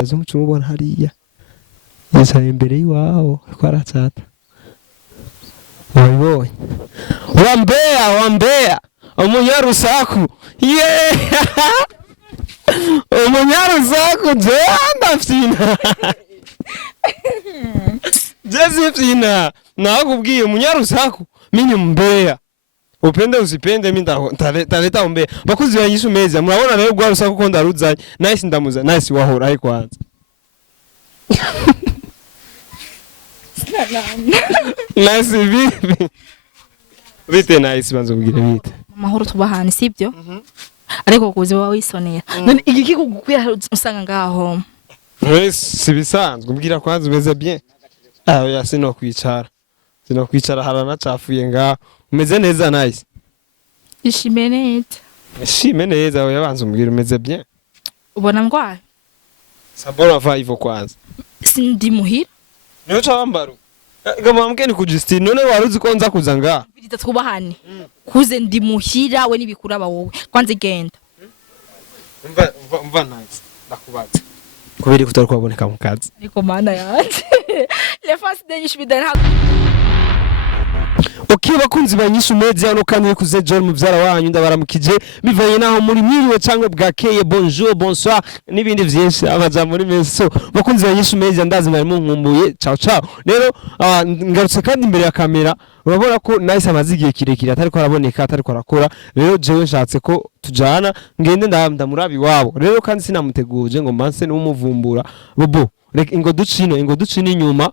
Azumucu mubona hariya. Yicaye imbere y'iwawo ko aratsata. Wabibonye. Wambea. Umunyarusaku. Umunyarusaku janda fina. Jezi fina. Nakubwiye umunyarusaku mimi mbea. Upende usipende mimi taleta umbea. Bakuzi banyishu meza. Murabona rero gwa rusaku ko ndaruzanye. Nice ndamuza. Nice wahora ari kwanza. Nice bibi. Bite nice banzubwire bite. Amahoro tubahana sibyo? Ariko kuze wawe wisonera. None igiki kugukwira usanga ngaho. Sibisanzwe mbwira kwanza umeze bien. Ya sino kwicara. Sino kwicara harana cafuye ngaho. Umeze neza nice. Ishime neza. Ishime neza oya banza umbwira umeze bien. Ubona ngwaye? Sabora vibe kwanza. Sindi muhira. Niyo cambaro. Gama mgeni ku Justine none waruzi ko nza kuza nga. Bita twubahane. Kuze ndi muhira we nibikuraba wowe. Kwanze genda. Umva nice. Ndakubaza. Kubiri kutari kwaboneka mu kazi. Niko mana yanje. Le face de nyishu bidara. Okay bakunzi banyishu media no kandi kuze John muvyara wanyu ndabaramukije bivanye naho muri mwiriwe cyangwa bwakeye bonjour bonsoir nibindi vyinshi amajambo muri mesi so bakunzi banyishu media ndazi mwari munkumbuye ciao ciao rero ngarutse kandi imbere ya kamera urabona ko nice amazigiye kirekire atari ko araboneka atari ko arakora rero jewe nshatse ko tujana ngende ndamurabi wabo rero kandi sinamuteguje ngo manse n'umuvumbura bobo reka ingo ducine inyuma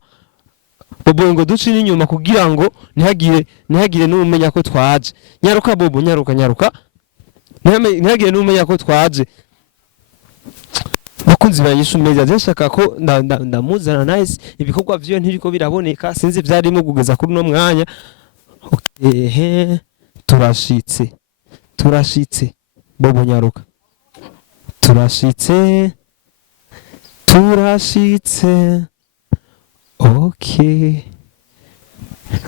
Bobo ngo ducine inyuma kugira ngo ntihagire n'umenya ko twaje nyaruka bobo nyaruka ntihagire n'umenya ko twaje bakunzi banyishu meza nshaka ko ndamuzana nice ibikorwa vyo ntiriko biraboneka sinzi vyarimo kugeza kuri no mwanya turashitse bobo nyaruka turashitse Okay.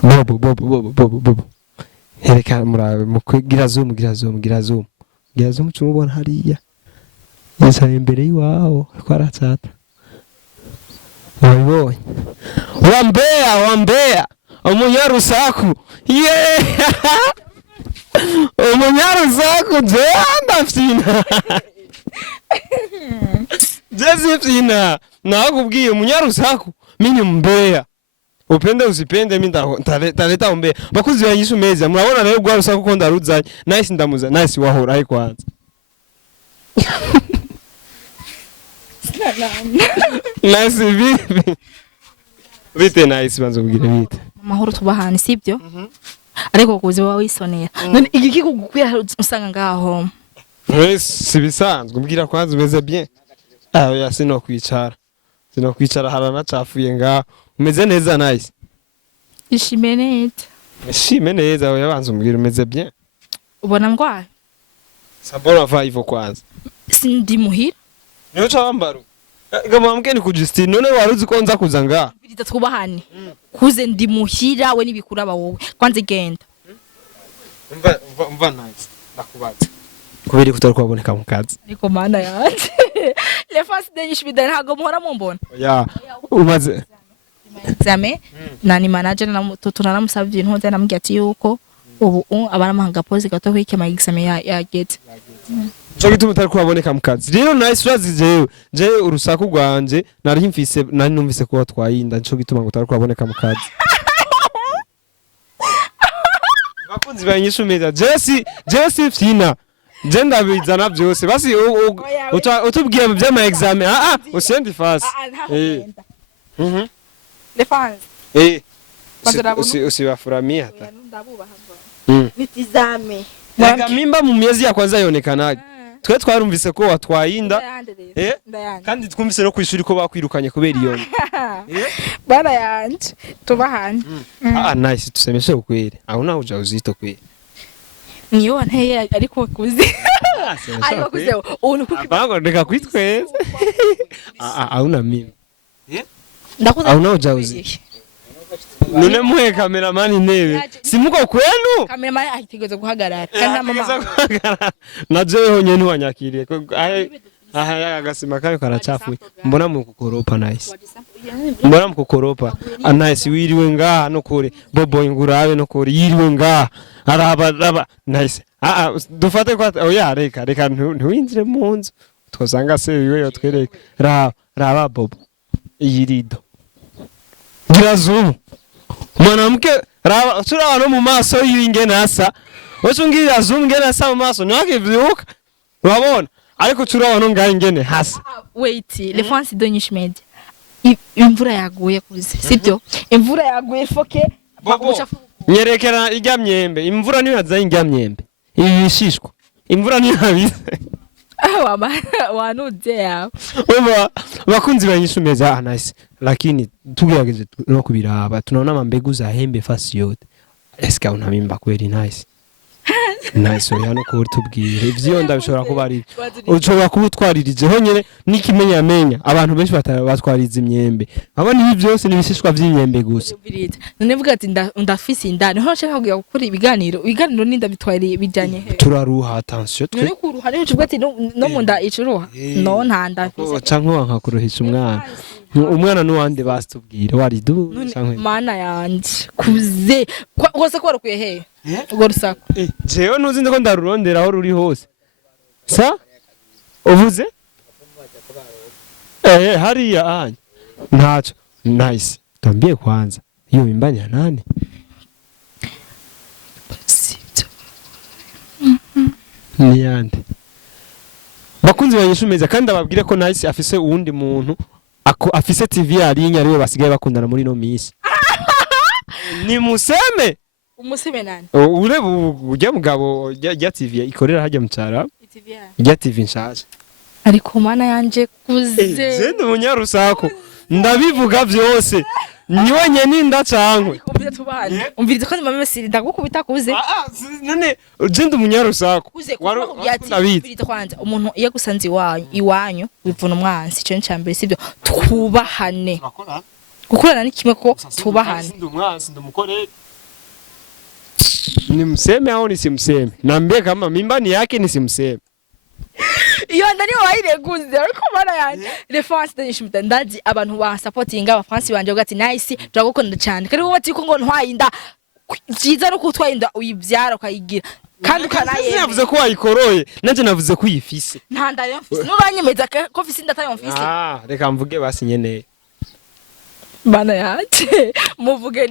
Bobo. Hereka murabe mukugira zoom. Girazoom cumubona hariya. Yicaye imbere y'iwawo ko aratsata. Wabibonye. Wambea. Umunyarusaku. Umunyarusaku janda fina. Jezi fina. Nakubwiye umunyarusaku mimi mbea. Upende usipende mimi taleta umbea. Bakuzi banyishu meza. Murabona rero gwa rusaku ko ndaruzanye. Nice ndamuza. Nice wahora ari kwanza. Nice bibi. Bite nice banzubwire bite. Amahoro tubahana sibyo? Ariko kuze wawe wisonera. None igiki kugukwira usanga ngaho. Sibisanzwe mbwira kwanza umeze bien. Ya sino kwicara harana cafuye ngaho. Umeze neza nice. Ishime neza. Oya banza umbwira umeze bien. Ubona ngwaye? Sabora vibe kwanza. Sindi muhira. Niyo cambaro. Gama mgeni ku Justine none waruzi ko nza kuza nga. Bita twubahane. Kuze ndi muhira we nibikuraba wowe. Kwanze genda. Umva nice. Ndakubaza. Kubiri kutari kwaboneka mu kazi. Niko mana yanje. Le face de nyishu bidara hago muhora mumbona. Ya umaze examen nani manager tunanamusabye intonze namubwiye ati yuko ubu abaramahanga pose gato kwikema examen ya get. Cyo gituma utari kwaboneka mu kazi. Rero nice urazi jewe urusaku rwanje nari numvise ko twayinda cyo gituma ngo utari kwaboneka mu kazi. Bakunzi banyishu meza. Jesse fina. Jenda bizana byose basi utubwiye by'ama examen usendi fast le fans usiwafuramia hata nitizame mimba mu miezi ya kwanza yonekanaje twe twarumvise ko watwayinda kandi twumvise no kwishuri ko bakwirukanye kubera iyo bana yanje tubahanye nice tusemeshe ukwere aho naho uja uzito kwere niyo nteye ariko kuzi ariko kuze umuntu kukibango ndeka kwitweza auna mimi ndakuza auna uzi none muhe cameraman intebe simuko kwenu cameraman ahitegereza guhagarara kandi mama naje honye ntiwanyakiriye aha agasima kayo karacafuye mbona mu kukoropa nice mbona mu kukoropa nice wiriwe ngaha no kure bobo ingurabe no kure yiriwe ngaha araba nice dufate kwa oya reka ntuwinjire mu nzu twosanga se wiwe yotwereka raba bobo iyirido gira zoom mwanamke raba turaba no mu maso y'ingene asa wacungira zoom ngene asa mu maso nyakivyuka urabona ariko turaba no ngaho ingene hasa wait les France de INYISHU media imvura yaguye kuze sibyo imvura yaguye foke nyerekera ijya myembe imvura niyo yazaye ijya myembe ibi bishishwa imvura niyo yabize wanuze yawe bakunzi ba INYISHU media nice lakini tugerageje no kubiraba tunaona mambegu za hembe fasi yote eska unamimba kweli nice nice yano ko tubwire ivyo ndabishobora kuba ari ushobora kubutwaririje honyene n'ikimenyamenya abantu benshi batwariza imyembe abana ibi byose nibishishwa vy'imyembe gusa none vuga ati ndafise indani ho nshaka kugira gukora ibiganiro ninda bitwariye bijanye he turaruha attention twe none kuruha rero uvuga ati no munda icuruha no nta ndafise canke wankakuruhisha umwana nuwande bastubwire wari du canke mana yanje kuze kose ko rukuye he ugo rusako jewe ntuzi ndiko ndarurondera aho ruri hose sa uvuze hariya anya ntacho nice tambie kwanza hiyo mimbani ya nani ni yande bakunzi ba INYISHU media kandi ababwire ko nice afise uwundi muntu afise TV arinya ariwe basigaye bakundana muri no misi ni museme umuseme nani ure ujya mugabo ya TV ikorera hajya mucara ya TV nshaje ariko mana yanje kuze zende munyarusako ndabivuga byose niwe nyene ndacangwe umvira tubane umvirize ko mama mesiri ndagukubita kuze none zende munyarusako wari kwanza umuntu iyo gusanze iwanyu bivuna umwansi cyo ncambere sibyo twubahane gukorana ni kimwe ko tubahane ndumwansi ndumukorera ni mseme au nisimseme naambia kama mimbani yake nisimseme iyo ndani wayireguze ariko mara yanje le France de INYISHU ndazi abantu ba supporting aba France banje ugati nice turagukunda cyane kandi wowe tiko ngo ntwayinda byiza no kutwayinda uyibyara ukayigira kandi ukanaye navuze ko wayikoroye nanje navuze ko uyifise nta ndayo mfise no banyemeza ko fise ndatayo mfise reka mvuge basi nyene bana yaje muvuge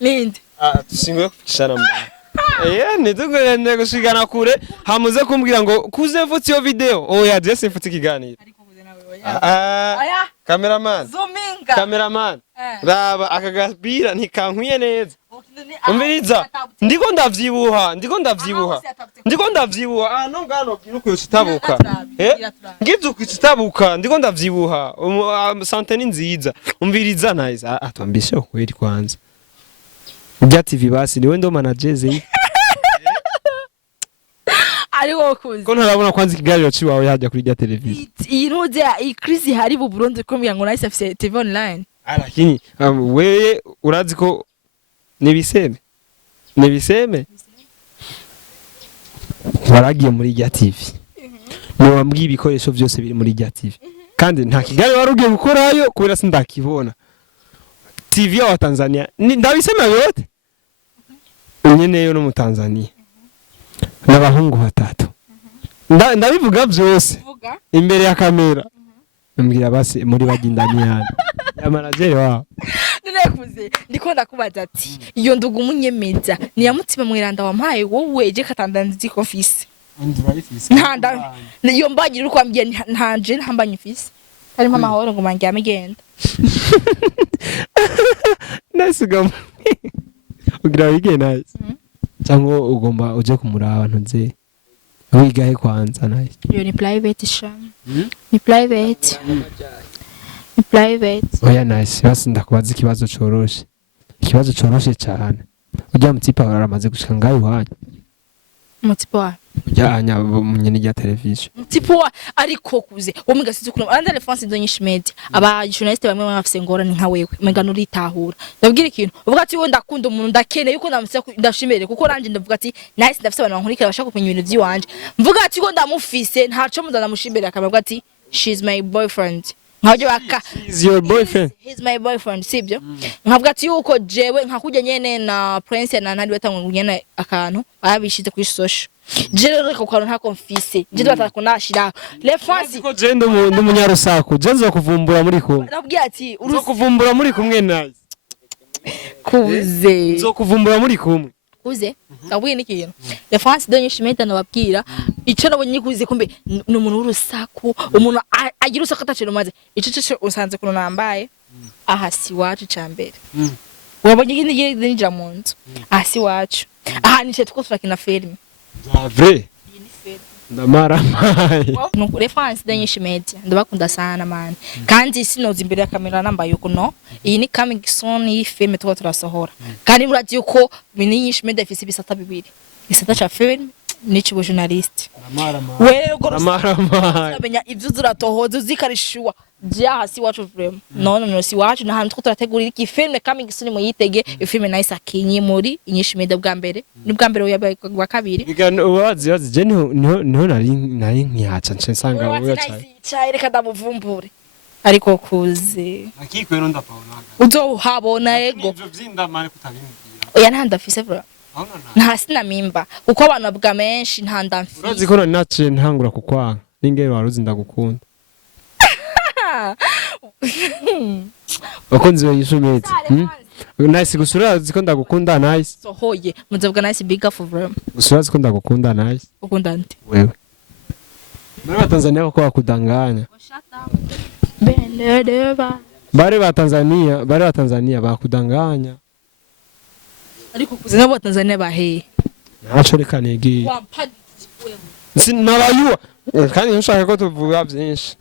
ninde tusingwe kukishana mbaya nitugende gushigana kure hamuze kumbwira ngo kuze mfutse iyo video oya Jesse mfutse ikiganiro ariko kuze nawe oya cameraman raba akagabira ntikankuye neza umviriza ndiko ndavyibuha no ngano giruko yositabuka ngizu kwitabuka ndiko ndavyibuha santeni nziza umviriza nice atwambishe kweli kwanza Ujya TV basi niwe ndo manageze ari wokuze ko ntarabona kwanza ikiganiro ciwawe hajya kuri ya televiziyo iyi ntuze Chris hari bu Burundi ko mbya ngo nice afise TV online lakini wewe urazi ko nibiseme waragiye muri ya TV niwambwiye ibikoresho byose biri muri ya TV kandi nta kiganiro warugiye gukorayo kubera sindakibona TV wa Tanzania ndabisema yote nyeneyo no mu Tanzania n'abahungu batatu ndabivuga byose imbere ya kamera mbwira basi muri bagindani yana ya manager wao nekuze ndiko ndakubaza ati iyo ndugu munyemeza ni yamutima mwiranda wampaye wowe je katandanzi ko office ntanda iyo mbagira uko ambye ntanje ntambanye office ari mama horo ngo mangi amigenda nasiga ugira wige nice cyangwa ugomba uje kumuraba ntuze wigahe kwanza nice iyo ni private sham ni private oya nice basi ndakubaza ikibazo coroshe cyane ujya mutipa aramaze gushika ngayo wanyu mutipa ujyanya munyene rya television tipo ariko kuze wo mugasize kuno anda reference do nyinshi media aba journaliste bamwe bafise ngorane nka wewe menga nuritahura ndabwira ikintu uvuga ati wo ndakunda umuntu ndakeneye yuko ndamutse ndashimere kuko ranje ndavuga ati nice ndafise abantu bankurikira bashaka kumenya ibintu by'iwanje mvuga ati ko ndamufise ntaco muzana mushimere akavuga ati she's my boyfriend nkabyo baka is your boyfriend he's my boyfriend sibyo nkavuga ati yuko jewe nkakujya nyene na prince na ntari batangwa nyene akantu abishize kuri social jero reka ukantu nta confise je batakunashira reference ko je ndumunyarusako je nzo kuvumbura muri kumwe nabwiye ati uzo kuvumbura muri kumwe naye kuze nzo kuvumbura muri kumwe kuze kabwiye n'ikintu reference do nyinshi meta nababwira ico nabonye kuze kumbe n'umuntu w'urusaku umuntu agira urusaku ataciro maze ico cyo usanze kuno nambaye aha si wacu cambere wabonye ngindi ninjira mu nzu aha si wacu aha nice tuko turakina film vrai ndamara mai nuko reference do nyinshi media ndabakunda sana man kandi sinoza imbere ya kamera nambaye uko no iyi ni coming soon iyi film tuko turasohora kandi murazi uko mini nyinshi media ifise bisata bibiri isata cha film nici journalist wewe ndamara mai amenya ivyo zuratohoza zikarishwa je hasi wacu vraiment no si wacu na hantu turategurira iki film coming soon mu yitege film nice akinyi muri inyinshi media bwa mbere ni bwa mbere yabaye kwa kabiri bigano wazi je niho nari nkihaca nce nsanga uya cyane reka ndamuvumbure ariko kuze akikwero ndapawona uzohabona ego ivyo vyindamane kutabimbira oya ntandafise bro nta sina mimba kuko abantu bavuga menshi ntandamfise urazi ko naciye ntangura kukwanga n'ingero waruzi ndagukunda bakunzi banyishumetse nice gusura ziko ndagukunda nice sohoye muzavuga nice big up for them gusura ziko ndagukunda nice ukunda nti wewe bari ba Tanzania ko bakudanganya benedeba bari ba Tanzania bakudanganya ariko kuze nabo Tanzania bahe ntaco reka negi wampadi sinabayuwa kandi nshaka ko tuvuga byinshi